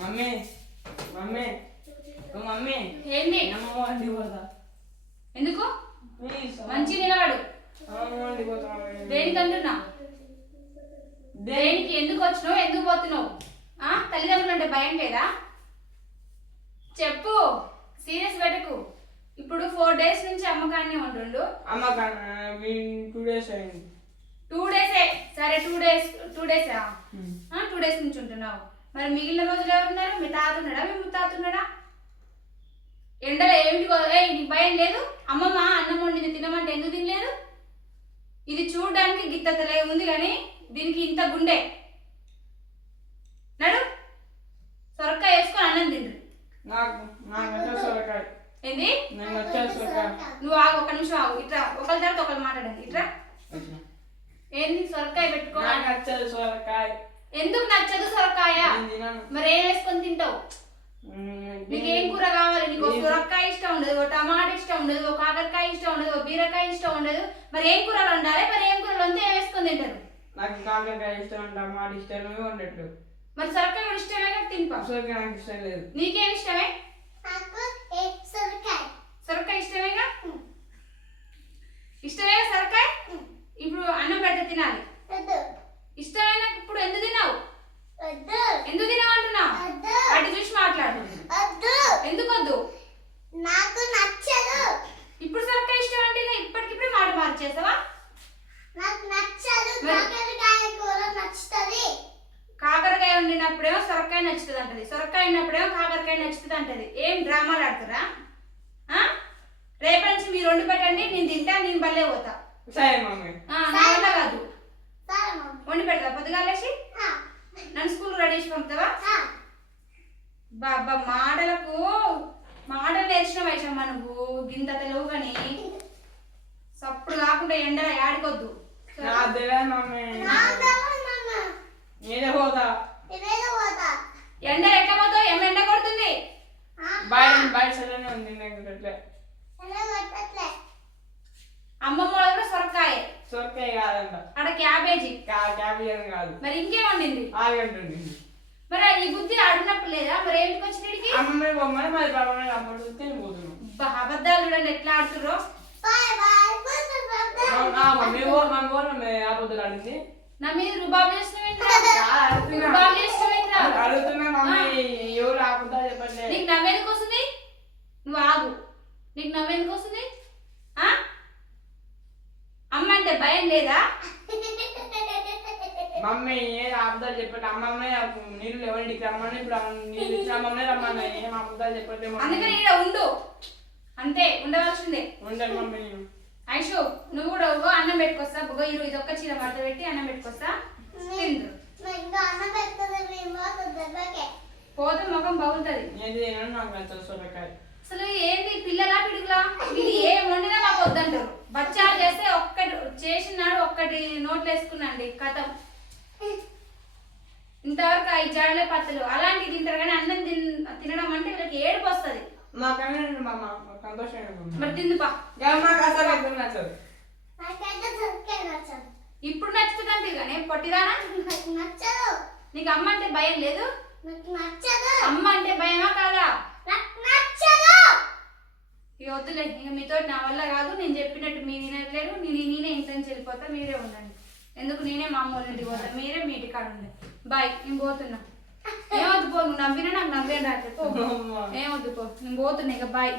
Mummy mummy mummy ఏంది ఎందుకు మంచి నిలబడు. దేనికి అంటున్నా? దేనికి ఎందుకు వచ్చినావు, ఎందుకు పోతున్నావు? తల్లిదండ్రులు అంటే భయం లేదా? చెప్పు, సీరియస్ పెట్టకు. ఇప్పుడు 4 days నుంచి అమ్మకాన్ని ఉంటుండు. 2 days అయింది. 2 days సరే 2 days 2 days నుంచి ఉంటున్నావు. మరి మిగిలిన రోజులు ఎవరున్నారు? మీ తాత ఉన్నాడా, మీ ముత్తాత ఉన్నాడా? ఎండలో ఏమిటి నీకు భయం లేదు? అమ్మమ్మ అన్నం వండింది తినమంటే ఎందుకు తినలేదు? ఇది చూడడానికి గిత్తతలే ఉంది కానీ దీనికి ఇంత గుండె. నడు సొరకాయ వేసుకొని అన్నం తిండ్రు. ఏంది? నువ్వు ఆగు, ఒక నిమిషం ఆగు. ఇట్లా ఒకరి తర్వాత ఒకరు మాట్లాడండి. ఇట్లా ఏంది? సొరకాయ పెట్టుకో. ఎందుకు నచ్చదు సొరకాయ? మరి ఏం వేసుకొని తింటావు? నీకేం కూర కావాలి? నీకు సొరకాయ ఇష్టం ఉండదు, ఒక టమాటా ఇష్టం ఉండదు, ఒక కాకరకాయ ఇష్టం ఉండదు, ఒక బీరకాయ ఇష్టం ఉండదు. మరి ఏం కూరలు వండాలి? మరి ఏం కూరలు వండితే ఏం వేసుకొని తింటారు? నాకు కాకరకాయ ఇష్టం, టమాటా ఇష్టం ఉండట్టు. మరి సొరకాయ కూడా ఇష్టమే కదా, తింపా. సొరకాయ నాకు ఇష్టం లేదు. నీకేం ఇష్టమే? సొరకాయ ఇష్టమేగా? ఇష్టమేగా సొరకాయ? ఇప్పుడు అన్నం పెడితే తినాలి. ఇష్టమైన ఇప్పుడు ఎందుకు తిన్నావు? ఎందుకు తినావు అంటున్నావు? అటు చూసి మాట్లాడు. ఎందుకు వద్దు? నాకు నచ్చదు. ఇప్పుడు సొరకాయ ఇష్టం అంటే ఇప్పటికిప్పుడు మాట మార్చేసావా? నాకు నచ్చదు. కాకరకాయ కూర నచ్చుతుంది. కాకరకాయ వండినప్పుడేమో సొరకాయ నచ్చుతుంది అంటది, సొరకాయ ఉన్నప్పుడేమో కాకరకాయ నచ్చుతుంది అంటది. ఏం డ్రామాలు ఆడుతురా? రేపటి నుంచి మీరు వండి పెట్టండి, నేను తింటా, నేను బల్లే పోతా. సరే మమ్మీ. కాదు వండి పెడతా. పొద్దుగాలేసి నన్ను స్కూల్ రెడీ చేసి పంపుతావా? బాబా మాటలు నేర్చిన వయసమ్మా నువ్వు. గింత తెలుగు కానీ సప్పుడు కాకుండా ఎండ ఆడుకోద్దు. ఎండ ఎట్లా పోతావు? ఎండ కొడుతుంది. అమ్మమ్మ కూడా సొరకాయ. సొరకాయ కాదంట, అక్కడ క్యాబేజీ. క్యాబేజీ కాదు. మరి ఇంకేం వండింది? ఆగంటుంది. మరి ఈ బుద్ధి ఆడినప్పుడు లేదా? మరి ఏంటికి వచ్చినడికి? అబద్ధాలు చూడండి ఎట్లా ఆడుతుర్రో. నా మీద రుబాబు చేస్తున్నావు. నీకు నవ్వేందుకు వస్తుంది? నువ్వు ఆగు. నీకు నవ్వేందుకు వస్తుంది? అమ్మ అంటే భయం లేదా? మమ్మీ ఏం అబద్ధాలు చెప్పండి. అమ్మమ్మే నీళ్ళు ఎవరికి రమ్మని, ఇప్పుడు నీళ్ళు ఇచ్చిన అమ్మమ్మే రమ్మన్నా. ఏం అబద్ధాలు చెప్పండి. అందుకని ఇక్కడ ఉండు, అంతే ఉండవలసిందే. ఉండాలి మమ్మీ. ఐషు నువ్వు కూడా అన్నం పెట్టుకొస్తా. ఇది ఒక్క చీర మడత పెట్టి అన్నం పెట్టుకొస్తా. తిందు పోతే ముఖం బాగుంటది. అసలు ఏంది పిల్లలా పిడుగులా? ఇది ఏం వండినా మాకు వద్దంటారు. బచ్చాలు చేస్తే ఒక్కటి చేసినాడు, ఒక్కటి నోట్లు వేసుకున్నాండి కథం. ఇంతవరకు 5 జాడలే పత్తలు అలాంటివి తింటారు కానీ అన్నం తినడం అంటే వీళ్ళకి ఏడుపు వస్తుంది. మరి తిందుపా. ఇప్పుడు నచ్చుతుంది అంటే కానీ పొట్టిదానా? నీకు అమ్మ అంటే భయం లేదు? అమ్మ అంటే భయమా కాదా? ఇక వద్దులే, ఇక మీతో నా వల్ల కాదు. నేను చెప్పినట్టు మీరు వినట్లేరు. నేనే ఇంటి నుంచి వెళ్ళిపోతా, మీరే ఉండండి. ఎందుకు నేనే మా అమ్మ వాళ్ళ ఇంటికి పోతా, మీరే మీ ఇంటి కాడ ఉండండి. బాయ్, నేను పోతున్నా. ఏమొద్దు పో, నువ్వు నవ్వినా నాకు నవ్వే రాట్లేదు. ఏమొద్దు పో, నేను పోతున్నా ఇక. బాయ్.